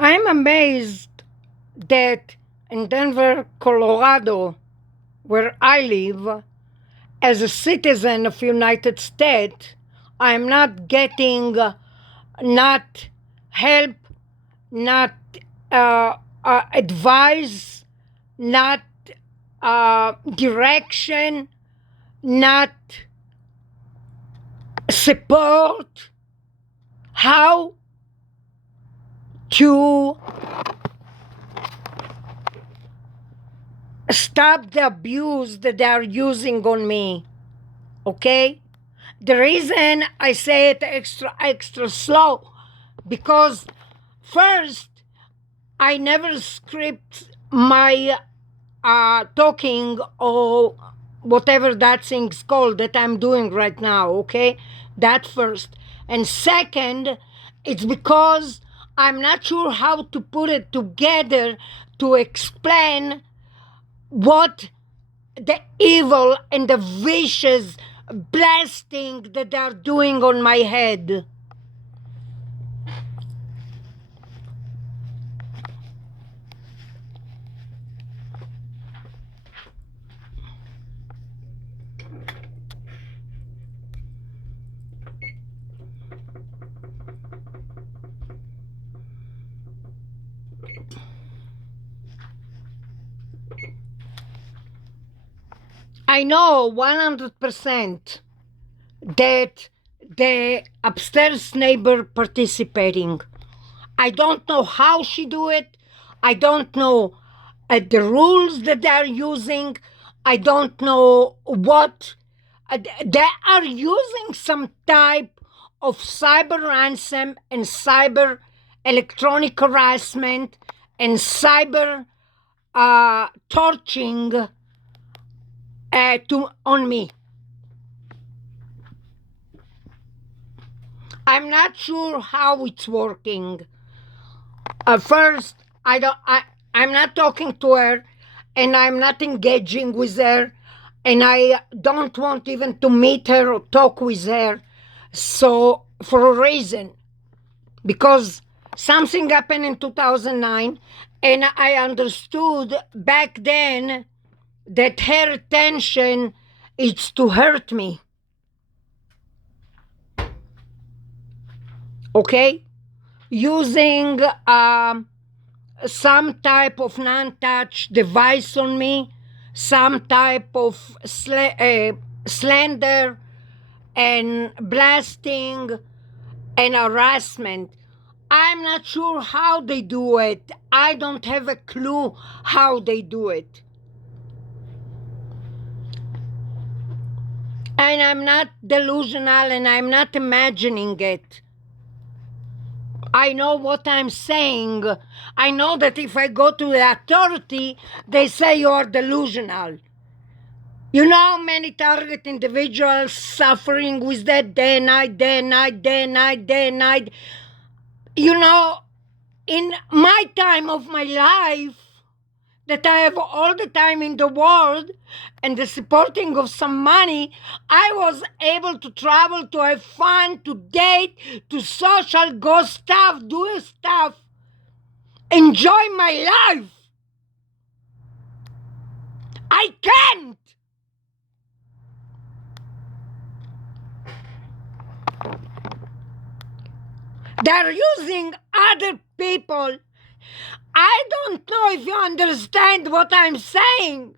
I'm amazed that in Denver, Colorado, where I live, as a citizen of United States, I'm not getting not help, not advice, not direction, not support, how to stop the abuse that they are using on me. Okay? The reason I say it extra slow, because first, I never script my talking or whatever that thing's called that I'm doing right now, okay? That first. And second, it's because I'm not sure how to put it together to explain what the evil and the vicious blasting that they're doing on my head. I know 100% that the upstairs neighbor participating. I don't know how she do it. I don't know the rules that they're using. I don't know what. They are using some type of cyber ransom and cyber electronic harassment and cyber torching on me. I'm not sure how it's working. First, I'm not talking to her, and I'm not engaging with her, and I don't want even to meet her or talk with her. So, for a reason, because something happened in 2009, and I understood back then that her intention is to hurt me. Okay? Using some type of non-touch device on me, some type of slander and blasting and harassment. I'm not sure how they do it. I don't have a clue how they do it. And I'm not delusional and I'm not imagining it. I know what I'm saying. I know that if I go to the authority, they say you are delusional. You know how many target individuals suffering with that day and night, day and night, day and night, day and night. You know, in my time of my life, that I have all the time in the world and the supporting of some money, I was able to travel, to have fun, to date, to social, go stuff, do stuff, enjoy my life. I can't. They're using other people. I don't know if you understand what I'm saying.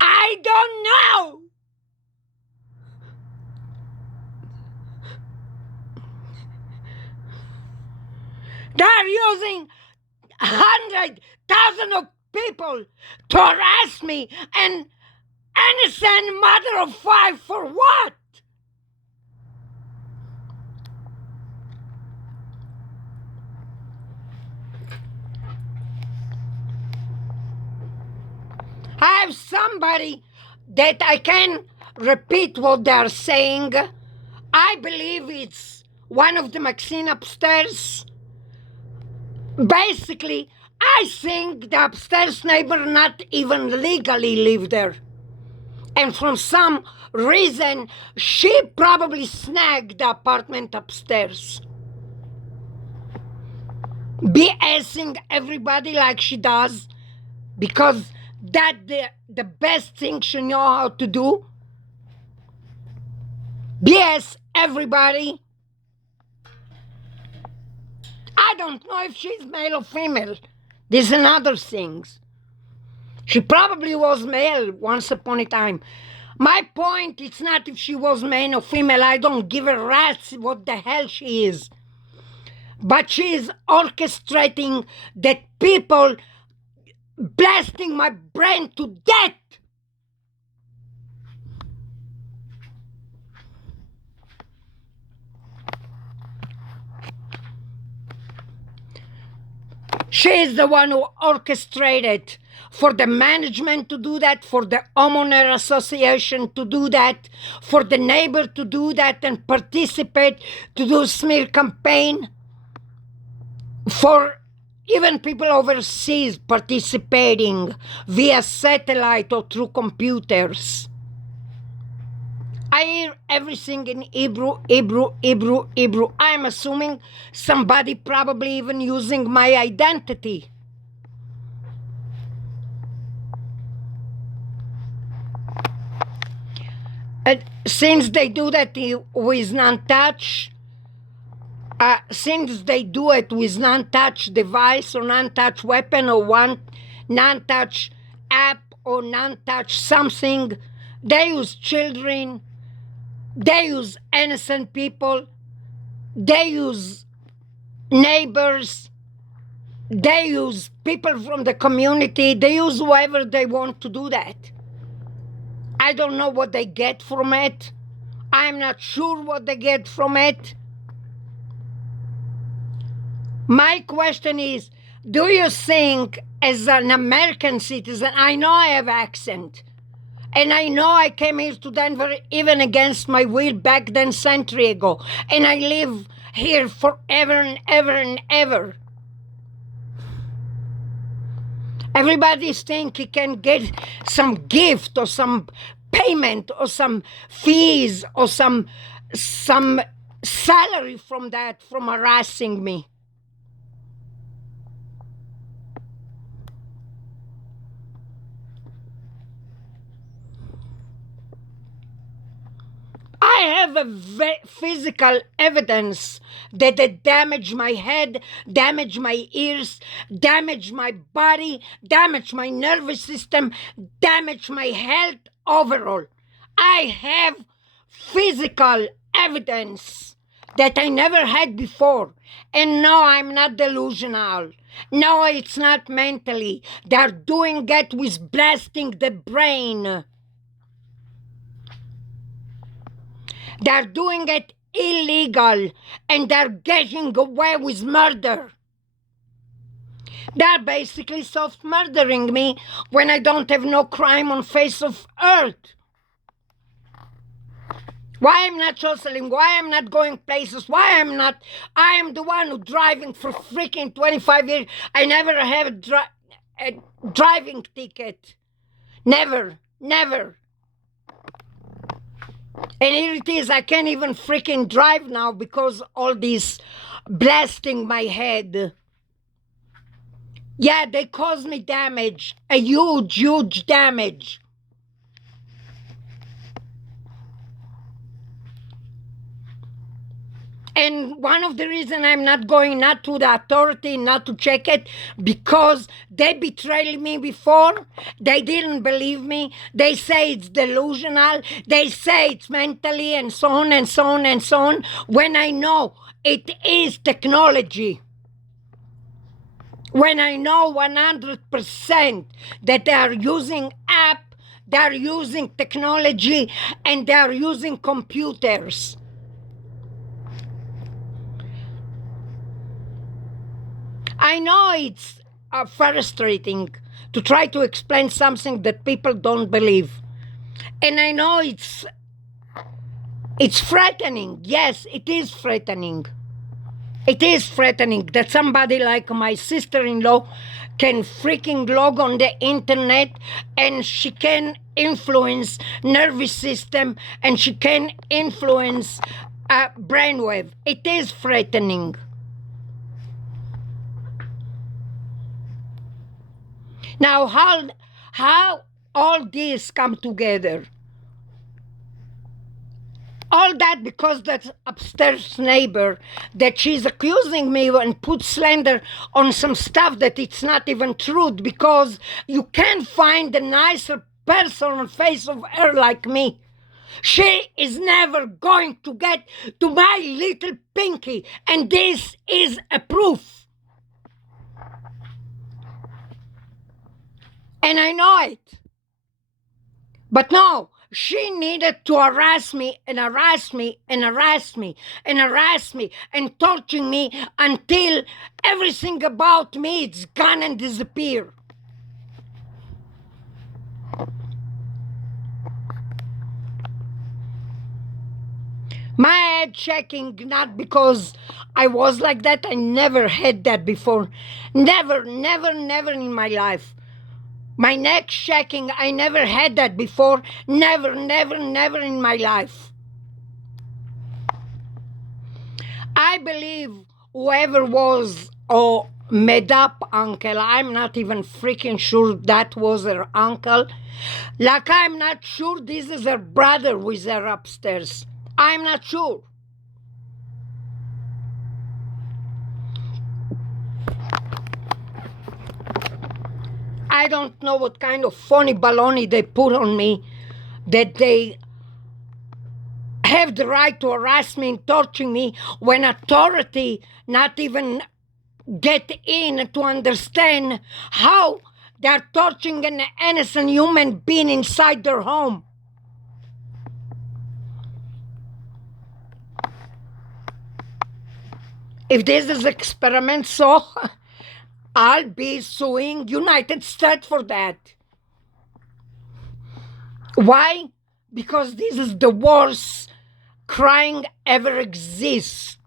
I don't know. They're using 100,000 of people to harass me, and innocent mother of 5 for what? I have somebody that I can repeat what they're saying. I believe it's one of the Maxine upstairs. Basically, I think the upstairs neighbor not even legally live there. And from some reason, she probably snagged the apartment upstairs. BSing everybody like she does, because that's the best thing she knows how to do. BS everybody. I don't know if she's male or female. There's another things. She probably was male once upon a time. My point, it's not if she was male or female. I don't give a rat's what the hell she is. But she is orchestrating that people, blasting my brain to death. She is the one who orchestrated for the management to do that, for the homeowner association to do that, for the neighbor to do that and participate to do smear campaign, for even people overseas participating via satellite or through computers. I hear everything in Hebrew. I'm assuming somebody probably even using my identity. And since they do that with non-touch, since they do it with non-touch device or non-touch weapon or one non-touch app or non-touch something, they use children, they use innocent people, they use neighbors, they use people from the community, they use whoever they want to do that. I don't know what they get from it. I'm not sure what they get from it. My question is, do you think as an American citizen, I know I have accent, and I know I came here to Denver even against my will back then century ago, and I live here forever and ever and ever. Everybody's think he can get some gift or some payment or some fees or some salary from that, from harassing me. I have a physical evidence that they damaged my head, damaged my ears, damaged my body, damaged my nervous system, damaged my health overall. I have physical evidence that I never had before. And no, I'm not delusional. No, it's not mentally. They're doing it with blasting the brain. They're doing it illegal, and they're getting away with murder. They're basically soft murdering me when I don't have no crime on face of earth. Why I'm not hustling, why I'm not going places, why I am the one who driving for freaking 25 years. I never have a driving ticket. Never. And here it is, I can't even freaking drive now because all this blasting my head. Yeah, they caused me damage, a huge damage. And one of the reasons I'm not going not to the authority, not to check it, because they betrayed me before. They didn't believe me. They say it's delusional. They say it's mentally and so on and so on and so on. When I know it is technology. When I know 100% that they are using app, they are using technology, and they are using computers. I know it's frustrating to try to explain something that people don't believe. And I know it's threatening. Yes, it is threatening. It is threatening that somebody like my sister-in-law can freaking log on the internet and she can influence nervous system and she can influence brainwave. It is threatening. Now, how all this come together? All that because that upstairs neighbor that she's accusing me and put slander on some stuff that it's not even true, because you can't find a nicer person on the face of earth like me. She is never going to get to my little pinky, and this is a proof. And I know it. But no, she needed to harass me and harass me and harass me and harass me and torture me until everything about me is gone and disappear. My head checking, not because I was like that. I never had that before. Never in my life. My neck shaking, I never had that before. Never in my life. I believe whoever was made up uncle, I'm not even freaking sure that was her uncle. Like I'm not sure this is her brother with her upstairs. I'm not sure. I don't know what kind of funny baloney they put on me, that they have the right to harass me and torture me when authority not even get in to understand how they're torturing an innocent human being inside their home. If this is experiment, so I'll be suing United States for that. Why? Because this is the worst crime ever exists.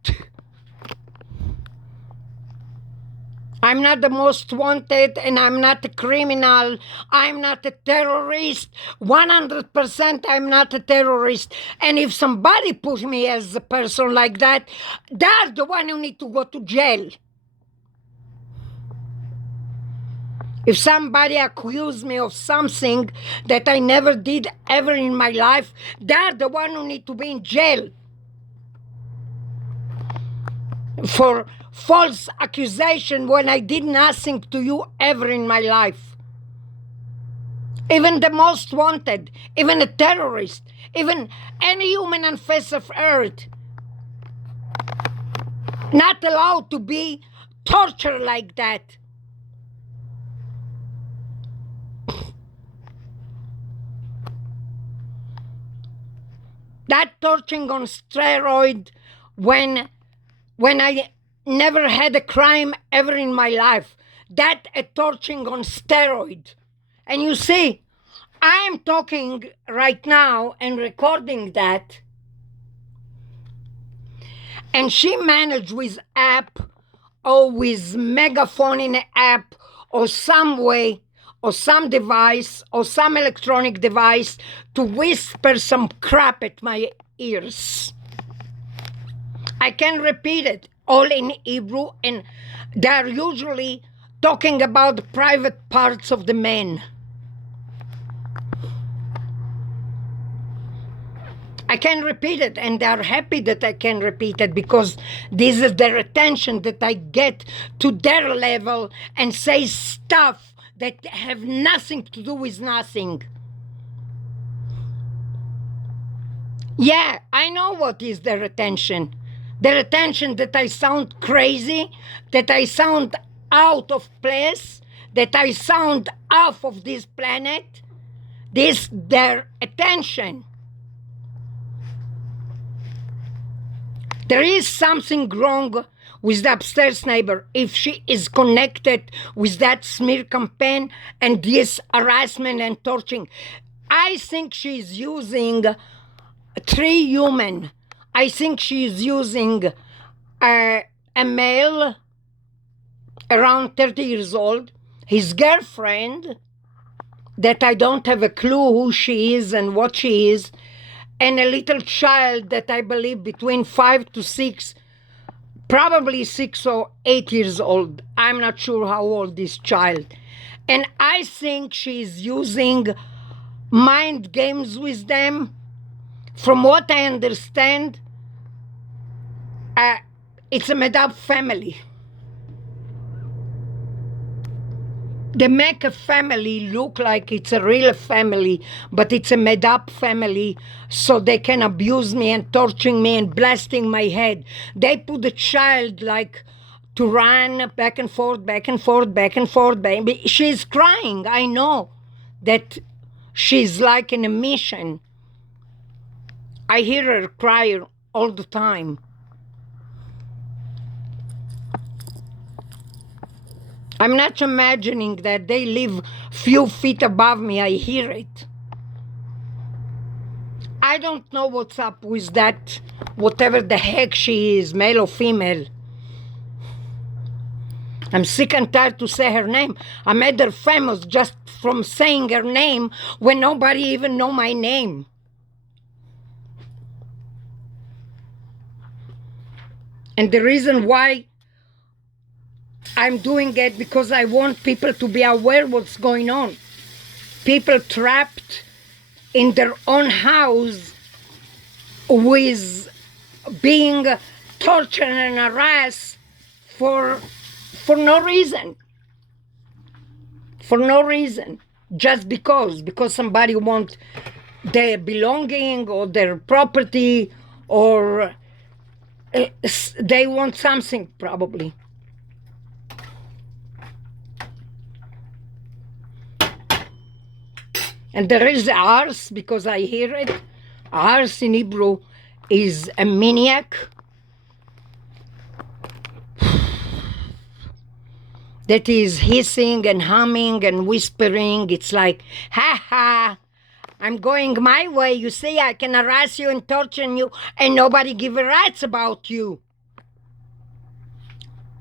I'm not the most wanted, and I'm not a criminal. I'm not a terrorist. 100% I'm not a terrorist. And if somebody puts me as a person like that, they're the one who need to go to jail. If somebody accused me of something that I never did ever in my life, they're the one who need to be in jail for false accusation when I did nothing to you ever in my life. Even the most wanted, even a terrorist, even any human on face of earth, not allowed to be tortured like that. That torturing on steroid when I never had a crime ever in my life. That a torturing on steroid. And you see, I am talking right now and recording that. And she managed with app or with megaphone in an app or some way or some device or some electronic device to whisper some crap at my ears. I can repeat it all in Hebrew, and they're usually talking about the private parts of the man. I can repeat it, and they're happy that I can repeat it because this is their attention, that I get to their level and say stuff that have nothing to do with nothing. Yeah, I know what is their attention. Their attention that I sound crazy, that I sound out of place, that I sound off of this planet. This their attention. There is something wrong with the upstairs neighbor if she is connected with that smear campaign and this harassment and torturing. I think she's using 3 human. I think she's using a male around 30 years old, his girlfriend, that I don't have a clue who she is and what she is, and a little child that I believe between 5 to 6, probably 6 or 8 years old. I'm not sure how old this child. And I think she's using mind games with them. From what I understand, it's a made-up family. They make a family look like it's a real family, but it's a made-up family, so they can abuse me and torture me and blasting my head. They put the child like to run back and forth, back and forth, back and forth. Baby, she's crying. I know that she's like in a mission. I hear her cry all the time. I'm not imagining that they live few feet above me. I hear it. I don't know what's up with that, whatever the heck she is, male or female. I'm sick and tired to say her name. I made her famous just from saying her name when nobody even know my name. And the reason why I'm doing it because I want people to be aware what's going on. People trapped in their own house with being tortured and harassed for no reason. For no reason. Just because somebody wants their belonging or their property, or they want something probably. And there is ars, because I hear it. Ars in Hebrew is a maniac that is hissing and humming and whispering. It's like, ha ha, I'm going my way. You see, I can harass you and torture you, and nobody give a rat's about you.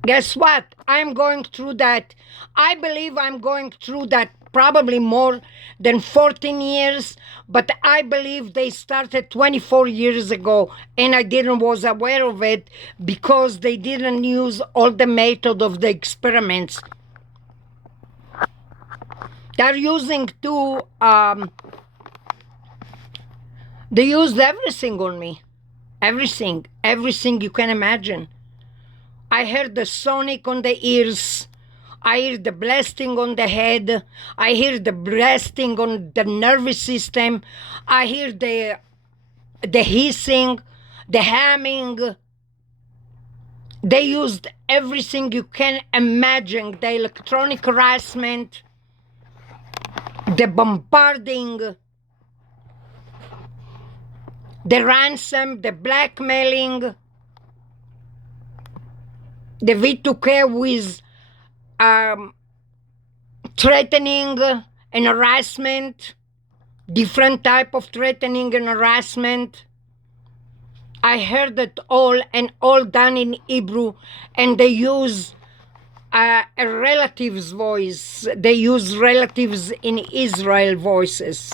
Guess what? I'm going through that. I believe I'm going through that probably more than 14 years, but I believe they started 24 years ago, and I was aware of it because they didn't use all the method of the experiments. They're using they used everything on me. Everything you can imagine. I heard the sonic on the ears. I hear the blasting on the head. I hear the blasting on the nervous system. I hear the hissing, the humming. They used everything you can imagine. The electronic harassment, the bombarding, the ransom, the blackmailing, the V2K with threatening and harassment, different type of threatening and harassment. I heard it all, and all done in Hebrew, and they use a relative's voice. They use relatives in Israel voices.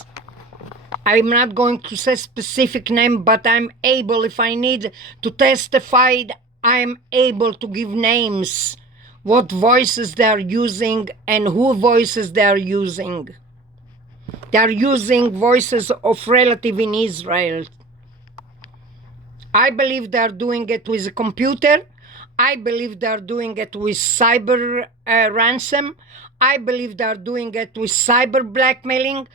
I'm not going to say specific name, but I'm able, if I need to testify, I'm able to give names, what voices they are using and who voices they are using. They are using voices of relative in Israel. I believe they are doing it with a computer. I believe they are doing it with Cyber Ransom. I believe they are doing it with Cyber Blackmailing.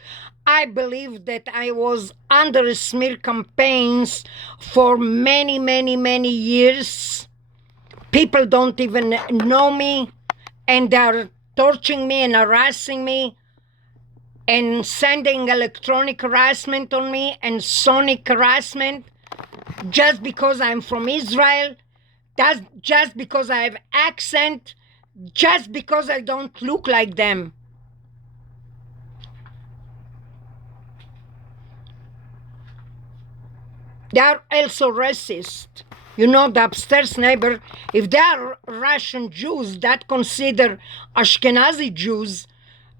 I believe that I was under smear campaigns for many, many, many years. People don't even know me, and they're torturing me and harassing me and sending electronic harassment on me and sonic harassment just because I'm from Israel, just because I have accent, just because I don't look like them. They are also racist. You know, the upstairs neighbor, if they are Russian Jews that consider Ashkenazi Jews,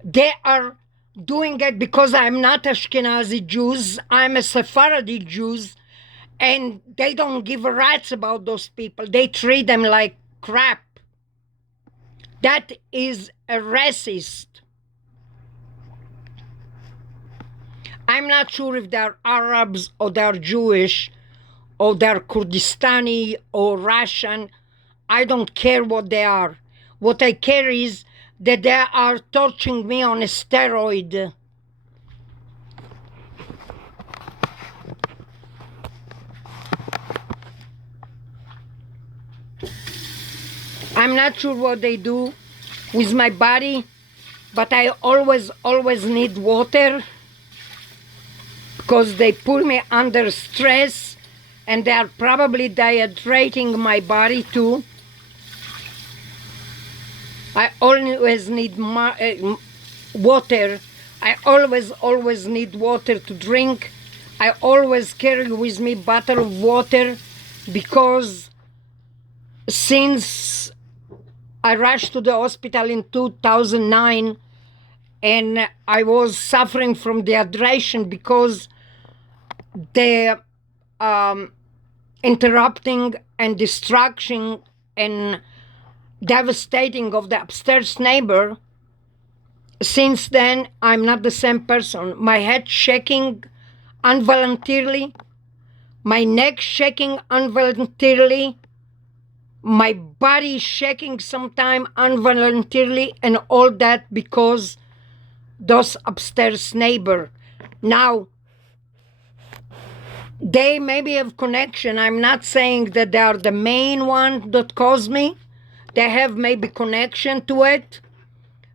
they are doing it because I'm not Ashkenazi Jews, I'm a Sephardi Jews, and they don't give a rat's about those people. They treat them like crap. That is a racist. I'm not sure if they're Arabs or they're Jewish or they're Kurdistani or Russian. I don't care what they are. What I care is that they are torturing me on a steroid. I'm not sure what they do with my body, but I always need water because they put me under stress and they are probably dehydrating my body too. I always need water. I always need water to drink. I always carry with me a bottle of water because since I rushed to the hospital in 2009 and I was suffering from dehydration because the interrupting and destruction and devastating of the upstairs neighbor. Since then, I'm not the same person. My head shaking involuntarily, my neck shaking involuntarily, my body shaking sometime involuntarily, and all that because those upstairs neighbor. Now, they maybe have connection. I'm not saying that they are the main one that caused me. They have maybe connection to it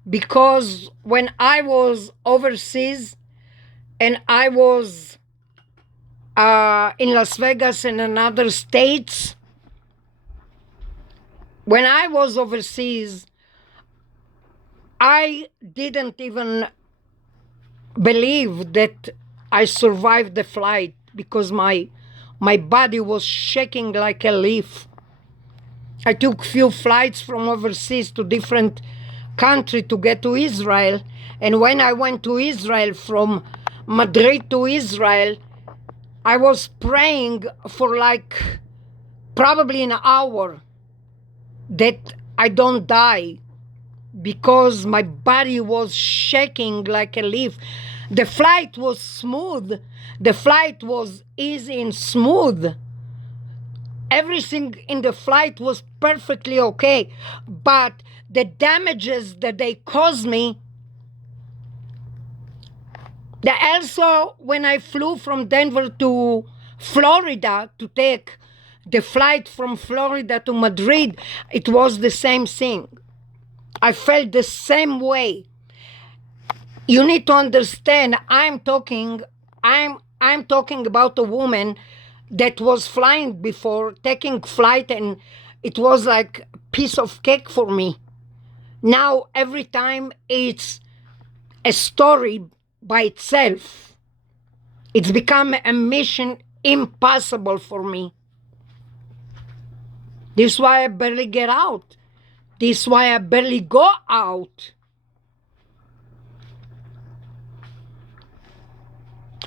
because when I was overseas and I was in Las Vegas and in other states, when I was overseas, I didn't even believe that I survived the flight because my body was shaking like a leaf. I took few flights from overseas to different countries to get to Israel. And when I went to Israel, from Madrid to Israel, I was praying for like probably an hour that I don't die because my body was shaking like a leaf. The flight was smooth. The flight was easy and smooth. Everything in the flight was perfectly okay. But the damages that they caused me, also when I flew from Denver to Florida to take the flight from Florida to Madrid, it was the same thing. I felt the same way. You need to understand, I'm talking about a woman that was flying before, taking flight, and it was like a piece of cake for me. Now every time it's a story by itself. It's become a mission impossible for me. This is why I barely get out. This is why I barely go out.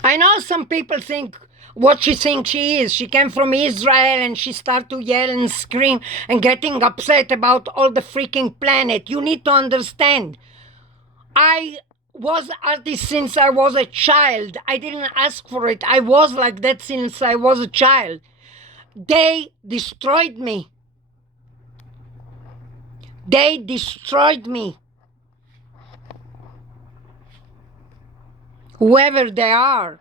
I know some people think what she thinks she is. She came from Israel and she started to yell and scream and getting upset about all the freaking planet. You need to understand. I was artist since I was a child. I didn't ask for it. I was like that since I was a child. They destroyed me. They destroyed me. Whoever they are,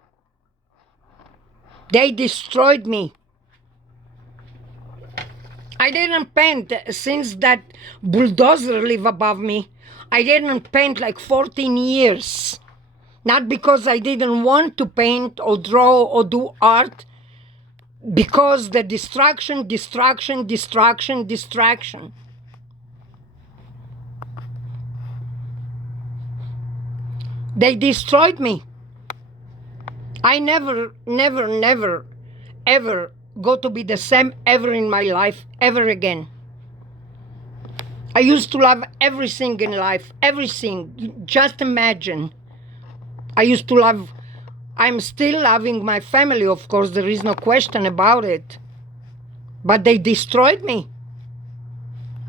they destroyed me. I didn't paint since that bulldozer lived above me. I didn't paint like 14 years. Not because I didn't want to paint or draw or do art, because the distraction. They destroyed me. I never, ever go to be the same ever in my life, ever again. I used to love everything in life, everything. Just imagine. I used to love, I'm still loving my family, of course, there is no question about it. But they destroyed me.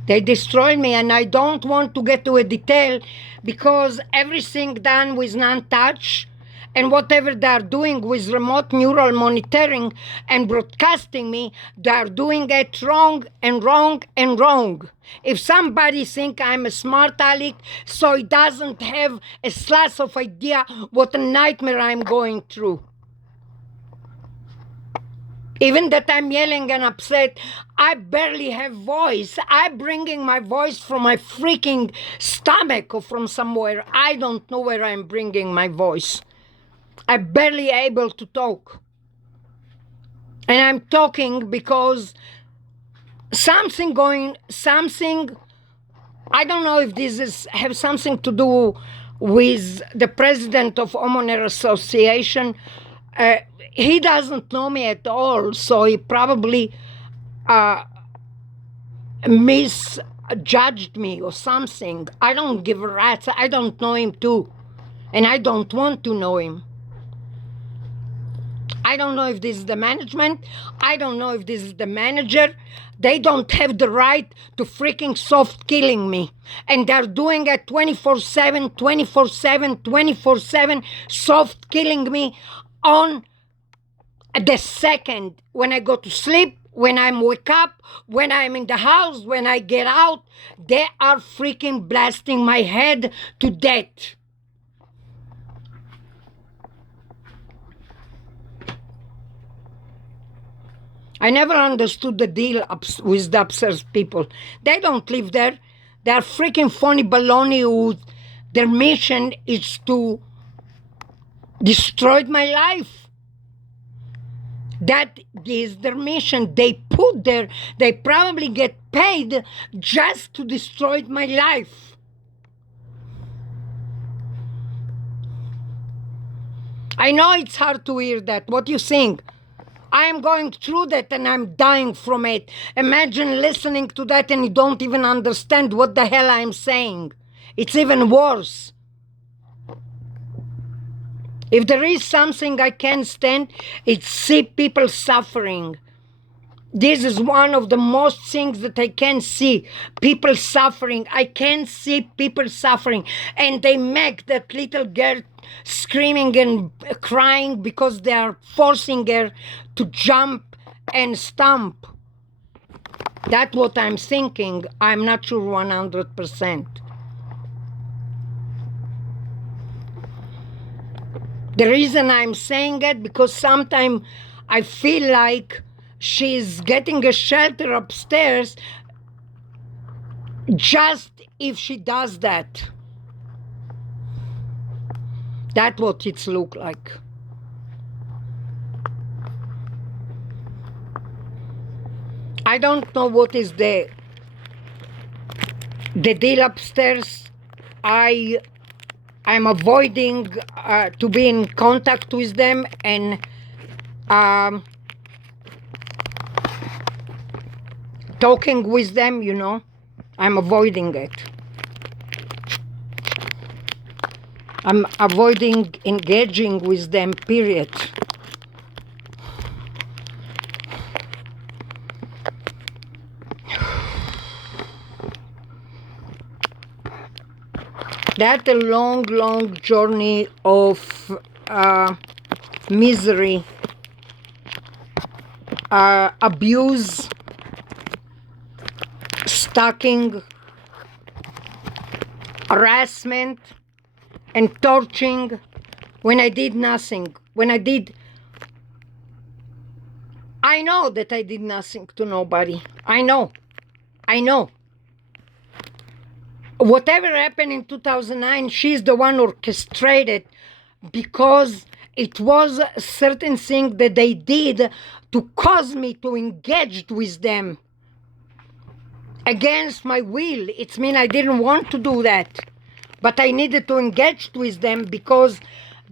They destroyed me, and I don't want to get to a detail because everything done with non-touch, And whatever they are doing with remote neural monitoring and broadcasting me, they are doing it wrong and wrong and wrong. If somebody think I'm a smart aleck, so he doesn't have a slice of idea what a nightmare I'm going through. Even that I'm yelling and upset, I barely have voice. I'm bringing my voice from my freaking stomach or from somewhere. I don't know where I'm bringing my voice. I'm barely able to talk. And I'm talking because something, I don't know if this have something to do with the president of Homeowner Association. He doesn't know me at all, so he probably misjudged me or something. I don't give a rat's. I don't know him too. And I don't want to know him. I don't know if this is the management. I don't know if this is the manager. They don't have the right to freaking soft killing me. And they're doing it 24/7, 24/7, 24/7, soft killing me on the second when I go to sleep, when I wake up, when I'm in the house, when I get out. They are freaking blasting my head to death. I never understood the deal with the upstairs people. They don't live there. They are freaking phony baloney who their mission is to destroy my life. That is their mission. They put there, they probably get paid just to destroy my life. I know it's hard to hear that. What do you think? I am going through that and I'm dying from it. Imagine listening to that and you don't even understand what the hell I'm saying. It's even worse. If there is something I can't stand, it's see people suffering. This is one of the most things that I can see. People suffering. I can see people suffering. And they make that little girl screaming and crying because they are forcing her to jump and stomp. That's what I'm thinking. I'm not sure 100%. The reason I'm saying it, because sometimes I feel like she's getting a shelter upstairs just if she does that. That's what it's look like. I don't know what is the deal upstairs. I'm avoiding to be in contact with them and talking with them, you know. I'm avoiding it. I'm avoiding engaging with them, period. That's a long, long journey of misery, abuse, stalking, harassment, and torturing when I did nothing. I know that I did nothing to nobody. I know. Whatever happened in 2009, she's the one orchestrated, because it was a certain thing that they did to cause me to engage with them against my will. It means I didn't want to do that, but I needed to engage with them because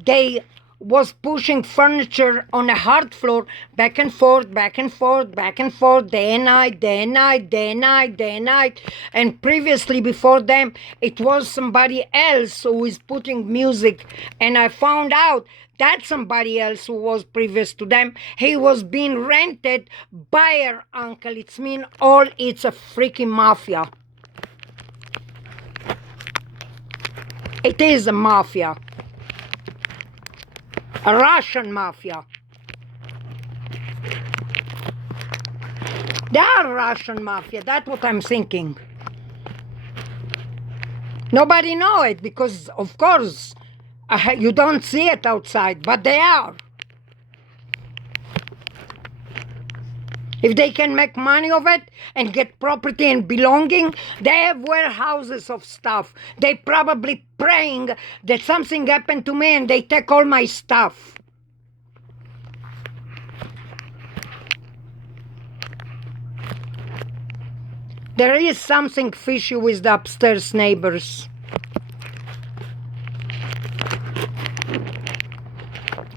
they was pushing furniture on a hard floor back and forth, back and forth, back and forth, day and night, day and night, day and night, day and night. And previously, before them, it was somebody else who was putting music. And I found out that somebody else who was previous to them, he was being rented by her uncle. It's mean all it's a freaking mafia. It is a mafia. A Russian mafia. They are Russian mafia, that's what I'm thinking. Nobody know it because, of course, you don't see it outside, but they are. If they can make money of it and get property and belonging, they have warehouses of stuff. They probably praying that something happened to me and they take all my stuff. There is something fishy with the upstairs neighbors.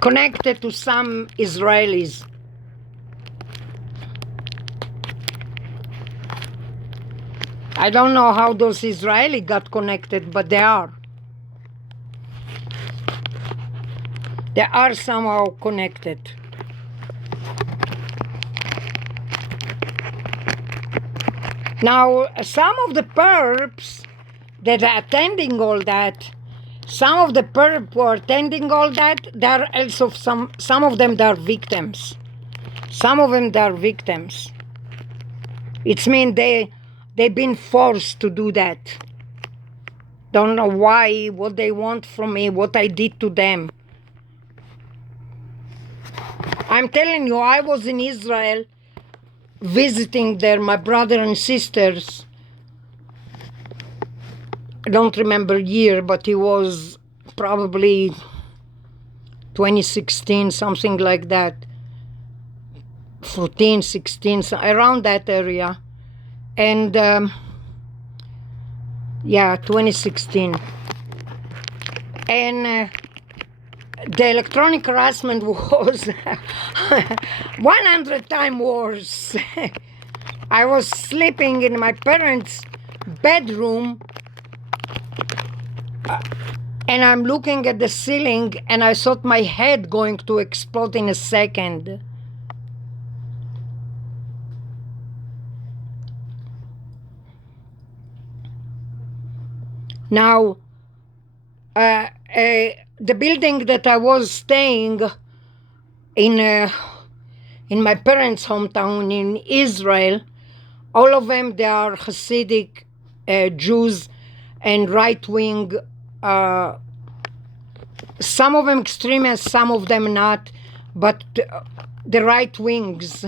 Connected to some Israelis. I don't know how those Israelis got connected, but they are. They are somehow connected. Now, some of the perps that are attending all that, some of the perps who are attending all that, there are also some of them, they are victims. Some of them, they are victims. It means they've been forced to do that. Don't know why, what they want from me, what I did to them. I'm telling you, I was in Israel visiting there, my brother and sisters. I don't remember year, but it was probably 2016, something like that. 14, 16, around that area. And yeah, 2016. And the electronic harassment was 100 times worse. I was sleeping in my parents' bedroom and I'm looking at the ceiling and I thought my head going to explode in a second. Now, the building that I was staying in my parents' hometown in Israel, all of them, they are Hasidic Jews and right-wing, some of them extremists, some of them not, but the right wings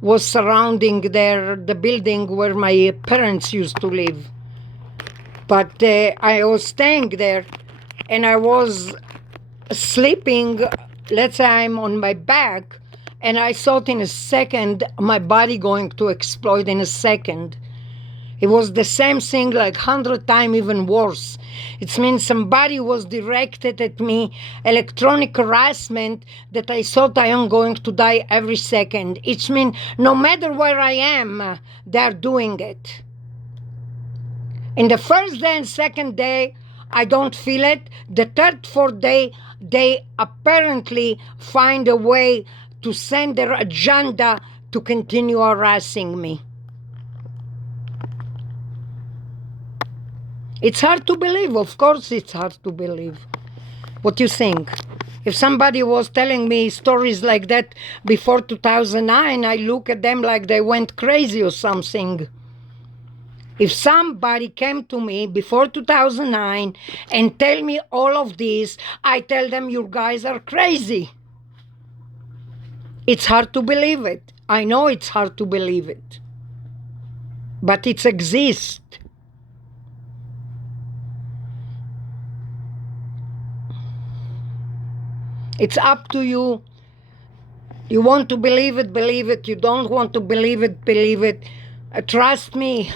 was surrounding the building where my parents used to live. But I was staying there and I was sleeping, let's say I'm on my back, and I thought in a second my body going to explode in a second. It was the same thing, like 100 times even worse. It means somebody was directed at me, electronic harassment, that I thought I am going to die every second. It means no matter where I am, they're doing it. In the first day and second day, I don't feel it. The third, fourth day, they apparently find a way to send their agenda to continue harassing me. It's hard to believe. Of course it's hard to believe. What do you think? If somebody was telling me stories like that before 2009, I look at them like they went crazy or something. If somebody came to me before 2009 and tell me all of this, I tell them, you guys are crazy. It's hard to believe it. I know it's hard to believe it. But it exists. It's up to you. You want to believe it, believe it. You don't want to believe it, believe it. Trust me,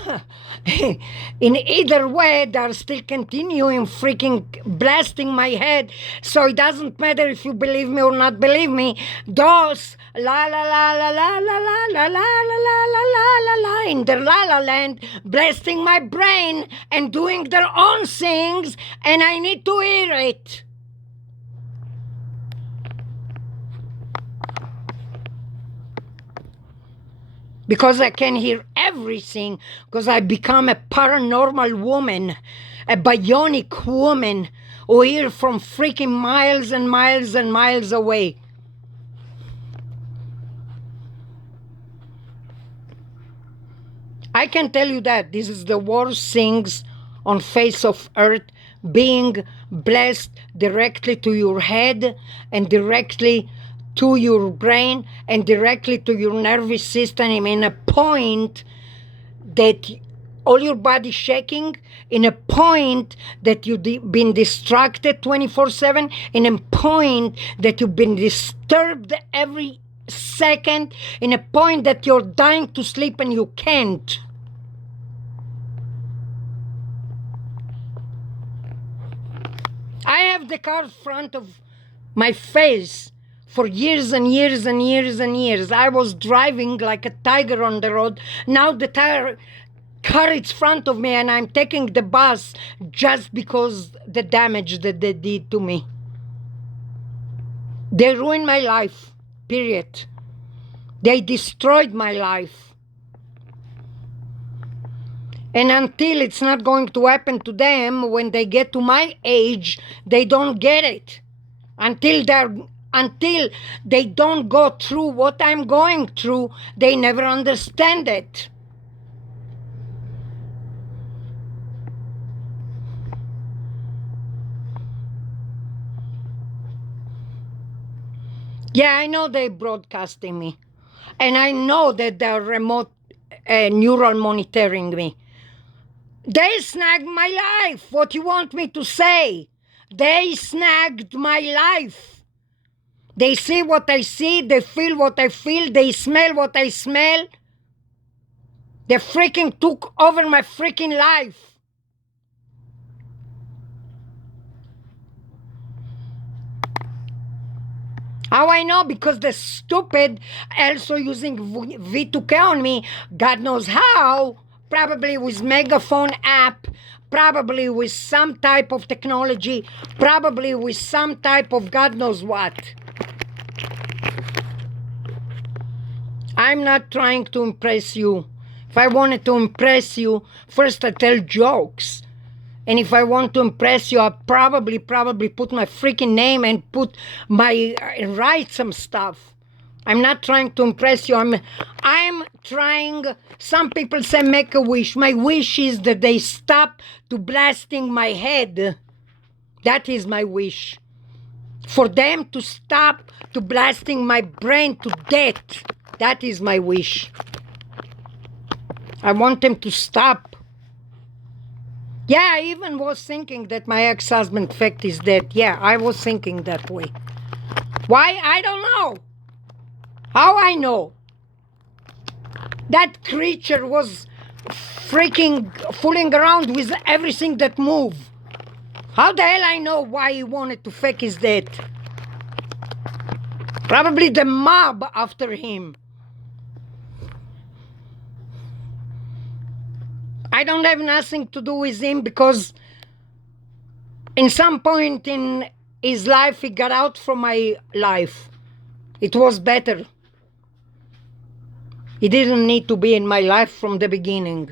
in either way, they're still continuing freaking blasting my head. So it doesn't matter if you believe me or not believe me. Those la la la la la la la la la la la la la la in their la la land, blasting my brain and doing their own things, and I need to hear it. because I can hear everything, because I become a paranormal woman, a bionic woman who hear from freaking miles and miles and miles away. I can tell you that this is the worst things on face of earth, being blessed directly to your head and directly to your brain and directly to your nervous system in a point that all your body shaking, in a point that you've been distracted 24/7, in a point that you've been disturbed every second, in a point that you're dying to sleep and you can't. I have the car in front of my face for years and years and years and years. I was driving like a tiger on the road. Now the car is in front of me and I'm taking the bus just because the damage that they did to me. They ruined my life, period. They destroyed my life. And until it's not going to happen to them, when they get to my age, they don't get it. Until they don't go through what I'm going through, they never understand it. Yeah, I know they're broadcasting me. And I know that they're remote neural monitoring me. They snagged my life. What you want me to say? They snagged my life. They see what I see. They feel what I feel. They smell what I smell. They freaking took over my freaking life. How I know? Because the stupid also using V2K on me, God knows how, probably with megaphone app, probably with some type of technology, probably with some type of God knows what. I'm not trying to impress you. If I wanted to impress you, first I tell jokes. And if I want to impress you, I'll probably put my freaking name and write some stuff. I'm not trying to impress you. I'm trying, some people say make a wish. My wish is that they stop to blasting my head. That is my wish. For them to stop to blasting my brain to death. That is my wish. I want them to stop. Yeah, I even was thinking that my ex-husband fact is dead. Yeah, I was thinking that way. Why? I don't know. How I know? That creature was freaking fooling around with everything that moved. How the hell I know why he wanted to fake his death? Probably the mob after him. I don't have nothing to do with him because in some point in his life he got out from my life. It was better. He didn't need to be in my life from the beginning.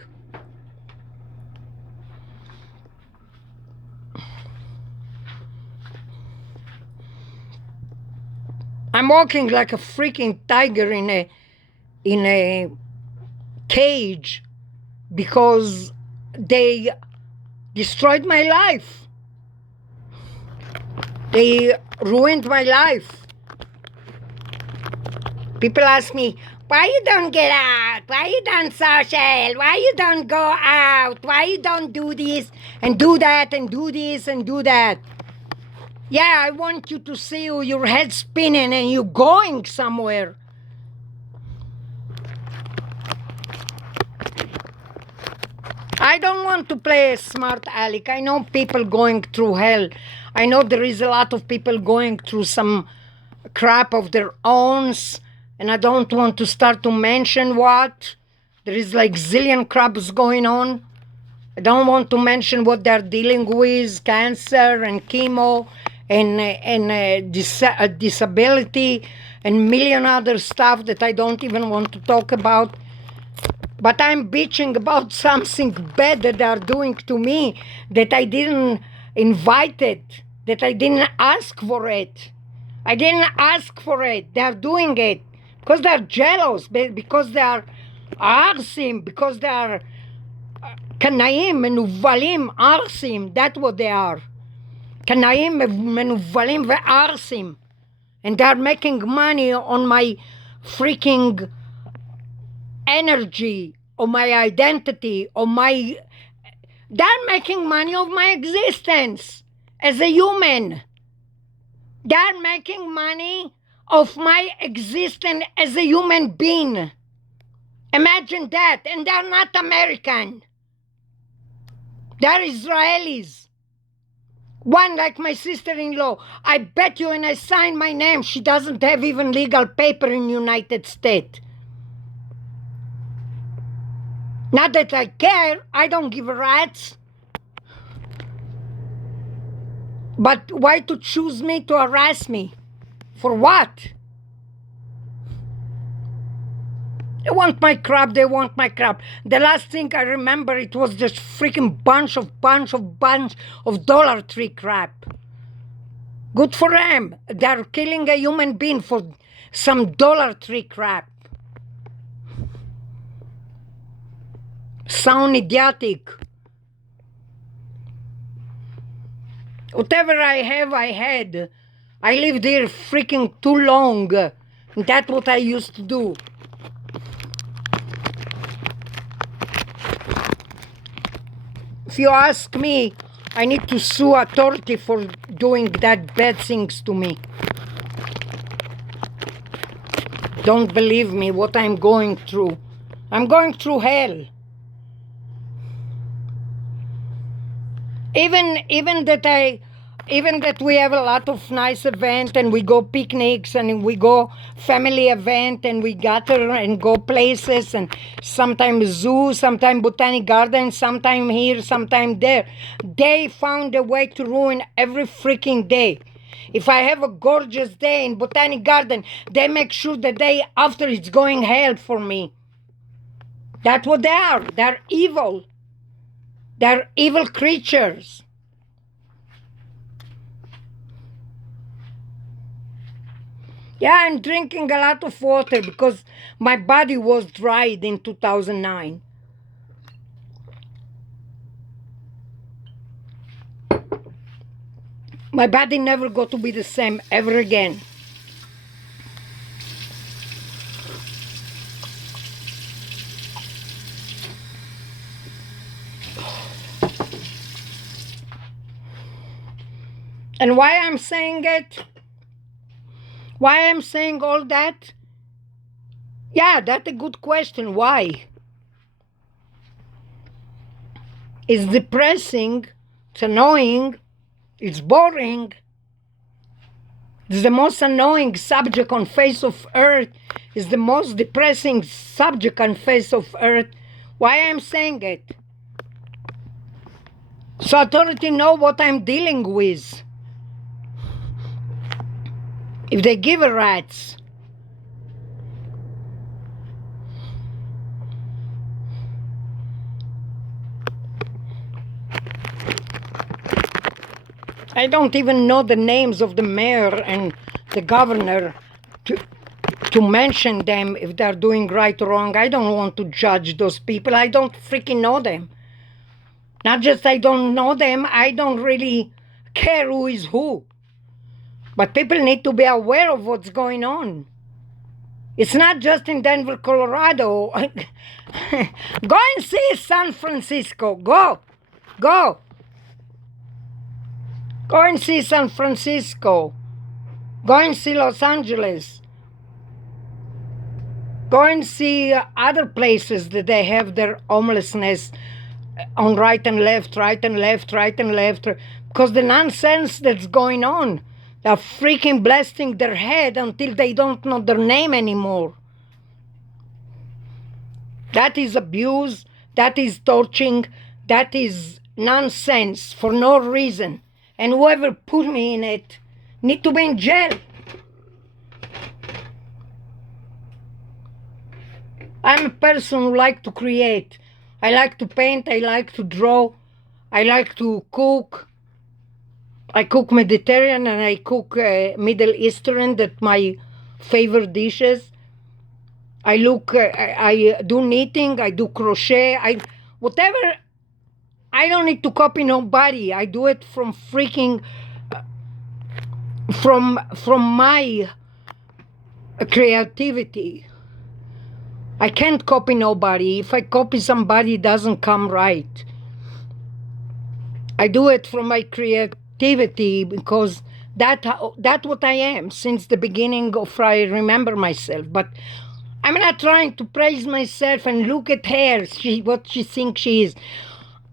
I'm walking like a freaking tiger in a cage because they destroyed my life. They ruined my life. People ask me, why you don't get out? Why you don't social? Why you don't go out? Why you don't do this and do that and do this and do that? Yeah, I want you to see your head spinning and you going somewhere. I don't want to play a smart aleck. I know people going through hell. I know there is a lot of people going through some crap of their own, and I don't want to start to mention what. There is like zillion craps going on. I don't want to mention what they're dealing with, cancer and chemo and disability and million other stuff that I don't even want to talk about. But I'm bitching about something bad that they are doing to me, that I didn't invite it, that I didn't ask for it. I didn't ask for it. They are doing it because they are jealous, because they are arouseing, because they are קנאים, מנוולים, ערסים. That's what they are. קנאים, מנוולים וערסים. And they are making money on my freaking energy, on my identity, on my... They're making money of my existence as a human. They're making money of my existence as a human being. Imagine that. And they're not American. They're Israelis. One like my sister-in-law. I bet you when I sign my name, she doesn't have even legal paper in the United States. Not that I care, I don't give a rat's. But why to choose me to harass me? For what? They want my crap, they want my crap. The last thing I remember, it was just freaking bunch of Dollar Tree crap. Good for them. They're killing a human being for some Dollar Tree crap. Sound idiotic. Whatever I have, I had. I lived here freaking too long. That's what I used to do. If you ask me, I need to sue authority for doing that bad things to me. Don't believe me what I'm going through. I'm going through hell. Even that we have a lot of nice events and we go picnics and we go family event and we gather and go places and sometimes zoo, sometimes botanic garden, sometimes here, sometimes there. They found a way to ruin every freaking day. If I have a gorgeous day in botanic garden, they make sure the day after it's going hell for me. That's what they are. They're evil. They're evil creatures. Yeah, I'm drinking a lot of water because my body was dried in 2009. My body never got to be the same ever again. And why I'm saying it? Why I'm saying all that? Yeah, that's a good question. Why? It's depressing, it's annoying, it's boring. It's the most annoying subject on face of earth. It's the most depressing subject on face of earth. Why I'm saying it? So authority know what I'm dealing with. If they give a rat's. I don't even know the names of the mayor and the governor to mention them if they're doing right or wrong. I don't want to judge those people. I don't freaking know them. Not just I don't know them, I don't really care who is who. But people need to be aware of what's going on. It's not just in Denver, Colorado. Go and see San Francisco. Go. Go. Go and see San Francisco. Go and see Los Angeles. Go and see other places that they have their homelessness on right and left, right and left, right and left. Because the nonsense that's going on. They're freaking blasting their head until they don't know their name anymore. That is abuse. That is torturing. That is nonsense for no reason. And whoever put me in it need to be in jail. I'm a person who like to create. I like to paint, I like to draw, I like to cook. I cook Mediterranean and I cook Middle Eastern, that's my favorite dishes. I do knitting, I do crochet, whatever. I don't need to copy nobody. I do it from freaking, from my creativity. I can't copy nobody. If I copy somebody, it doesn't come right. I do it from my creativity because that's what I am since the beginning of I remember myself. But I'm not trying to praise myself and look at her, what she thinks she is.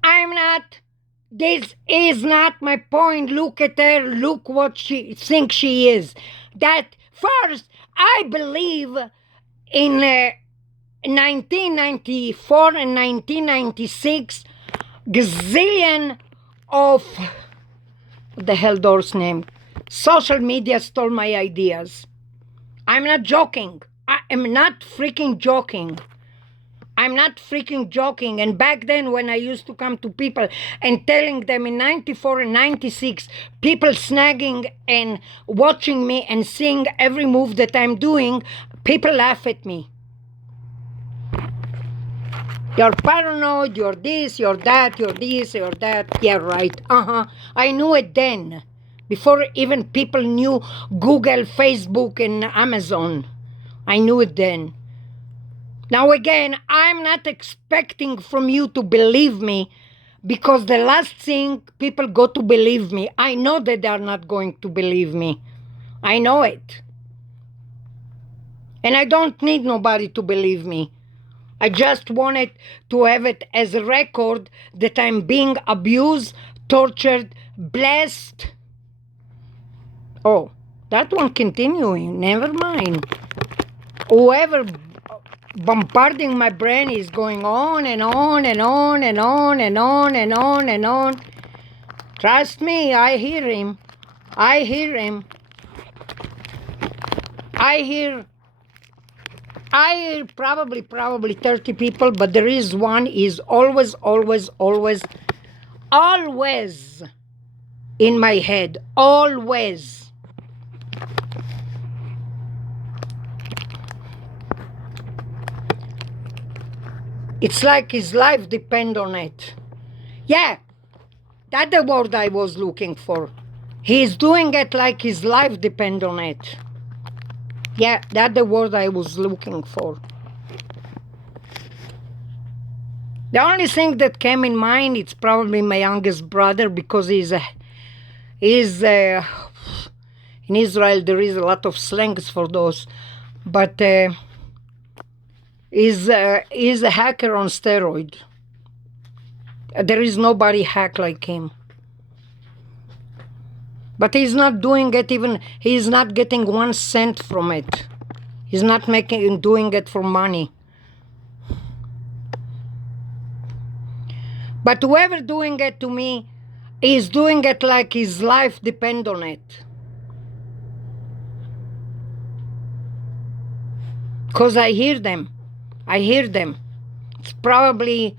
I'm not. This is not my point. Look at her. Look what she thinks she is. That first, I believe in 1994 and 1996, gazillion of, what the hell Door's name? Social media stole my ideas. I'm not joking. I am not freaking joking. I'm not freaking joking. And back then when I used to come to people and telling them in 94 and 96, people snagging and watching me and seeing every move that I'm doing, people laugh at me. You're paranoid, you're this, you're that, you're this, you're that. Yeah, right. I knew it then. Before even people knew Google, Facebook, and Amazon. I knew it then. Now again, I'm not expecting from you to believe me because the last thing people go to believe me, I know that they're not going to believe me. I know it. And I don't need nobody to believe me. I just wanted to have it as a record that I'm being abused, tortured, blessed. Oh, that one continuing, never mind. Whoever bombarding my brain is going on and on and on and on and on and on and on. Trust me, I hear him. I hear him. I hear probably 30 people, but there is one is always in my head. Always. It's like his life depends on it. Yeah, that's the word I was looking for. He's doing it like his life depends on it. Yeah, that's the word I was looking for. The only thing that came in mind, it's probably my youngest brother, because in Israel there is a lot of slangs for those, but he's a hacker on steroid. There is nobody hack like him. But he's not doing it he's not getting 1 cent from it. He's not doing it for money. But whoever doing it to me is doing it like his life depends on it. Because I hear them. It's probably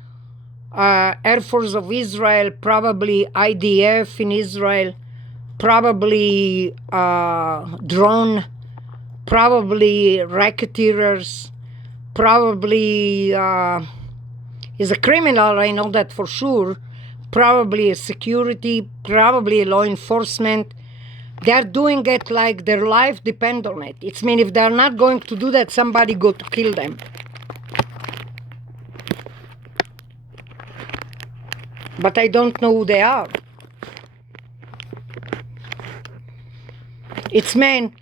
Air Force of Israel, probably IDF in Israel, probably drone, probably racketeers, probably is a criminal, I know that for sure, probably a security, probably law enforcement. They're doing it like their life depends on it. It's mean if they're not going to do that, somebody go to kill them. But I don't know who they are. It's man,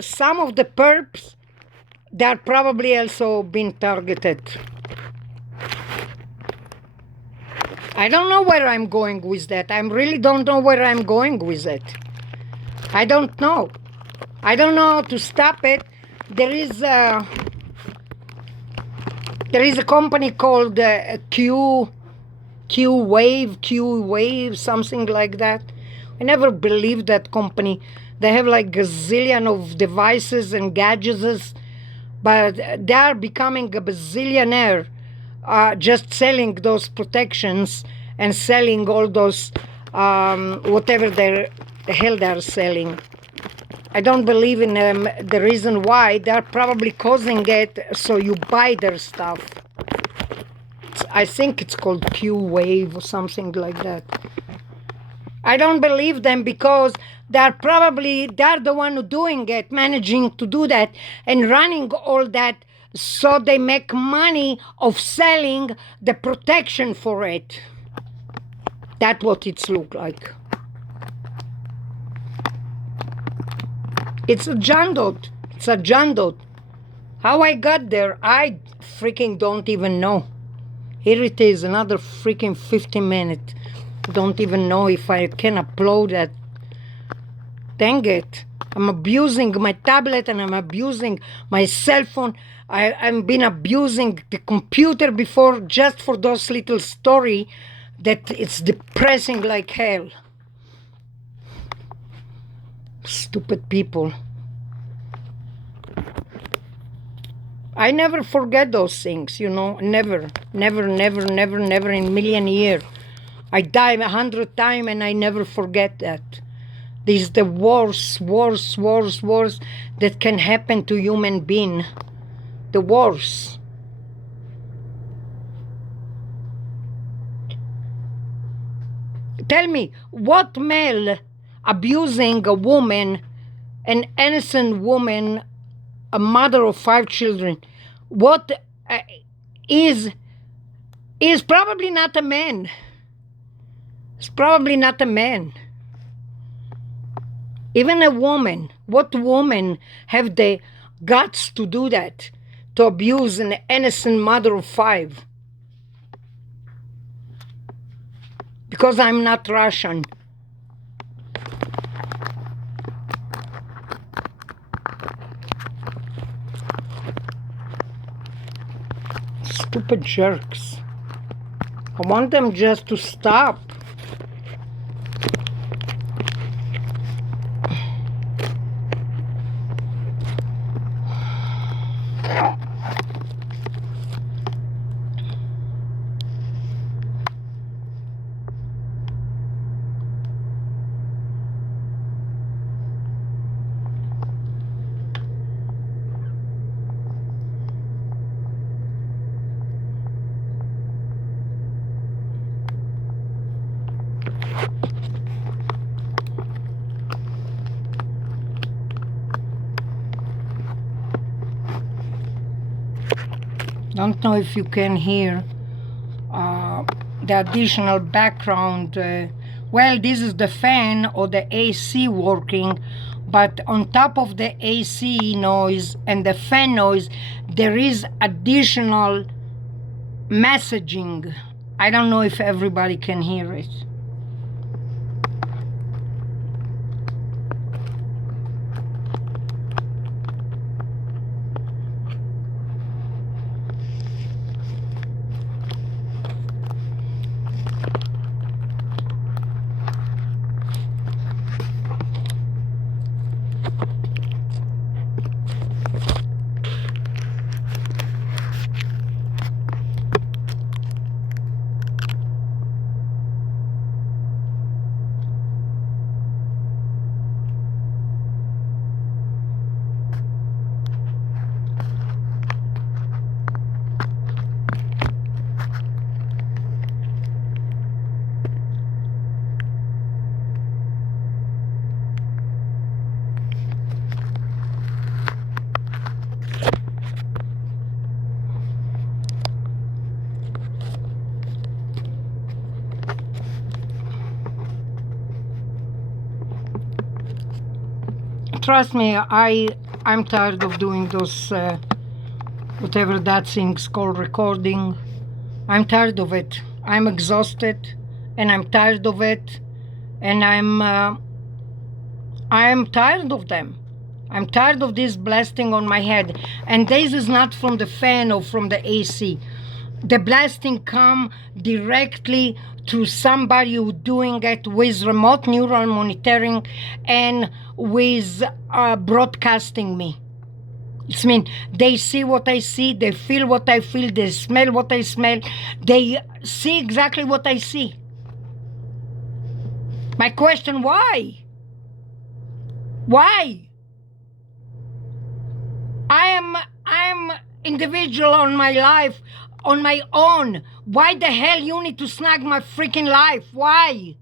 some of the perps, they're probably also been targeted. I don't know where I'm going with that. I really don't know where I'm going with it. I don't know. I don't know how to stop it. There is a company called Q-Wave, something like that. I never believed that company. They have like gazillion of devices and gadgets. but they are becoming a bazillionaire just selling those protections and selling all those whatever the hell they're selling. I don't believe in the reason why. They're probably causing it so you buy their stuff. I think it's called Q-Wave or something like that. I don't believe them because they're the one who doing it, managing to do that and running all that, so they make money of selling the protection for it. That's what it's look like. It's a jandot. It's a jandot. How I got there, I freaking don't even know. Here it is, another freaking 50 minutes. Don't even know if I can upload that. Dang it. I'm abusing my tablet and I'm abusing my cell phone. I've been abusing the computer before just for those little story that it's depressing like hell. Stupid people. I never forget those things, you know. Never in a million years. I die 100 times and I never forget that. This is the worst that can happen to human being. The worst. Tell me, what male abusing a woman, an innocent woman, a mother of 5 children, what is probably not a man. It's probably not a man. Even a woman. What woman have the guts to do that? To abuse an innocent mother of 5? Because I'm not Russian. Stupid jerks. I want them just to stop. Don't know if you can hear the additional background. Well, this is the fan or the AC working, but on top of the AC noise and the fan noise, there is additional messaging. I don't know if everybody can hear it. Trust me, I'm tired of doing those, whatever that thing's called, recording. I'm tired of it. I'm exhausted, and I'm tired of it, and I'm tired of them. I'm tired of this blasting on my head, and this is not from the fan or from the AC. The blasting come directly to somebody who doing it with remote neural monitoring and with broadcasting me. It's mean they see what I see, they feel what I feel, they smell what I smell, they see exactly what I see. My question, why? Why? I'm individual on my life, on my own. Why the hell you need to snag my freaking life? Why?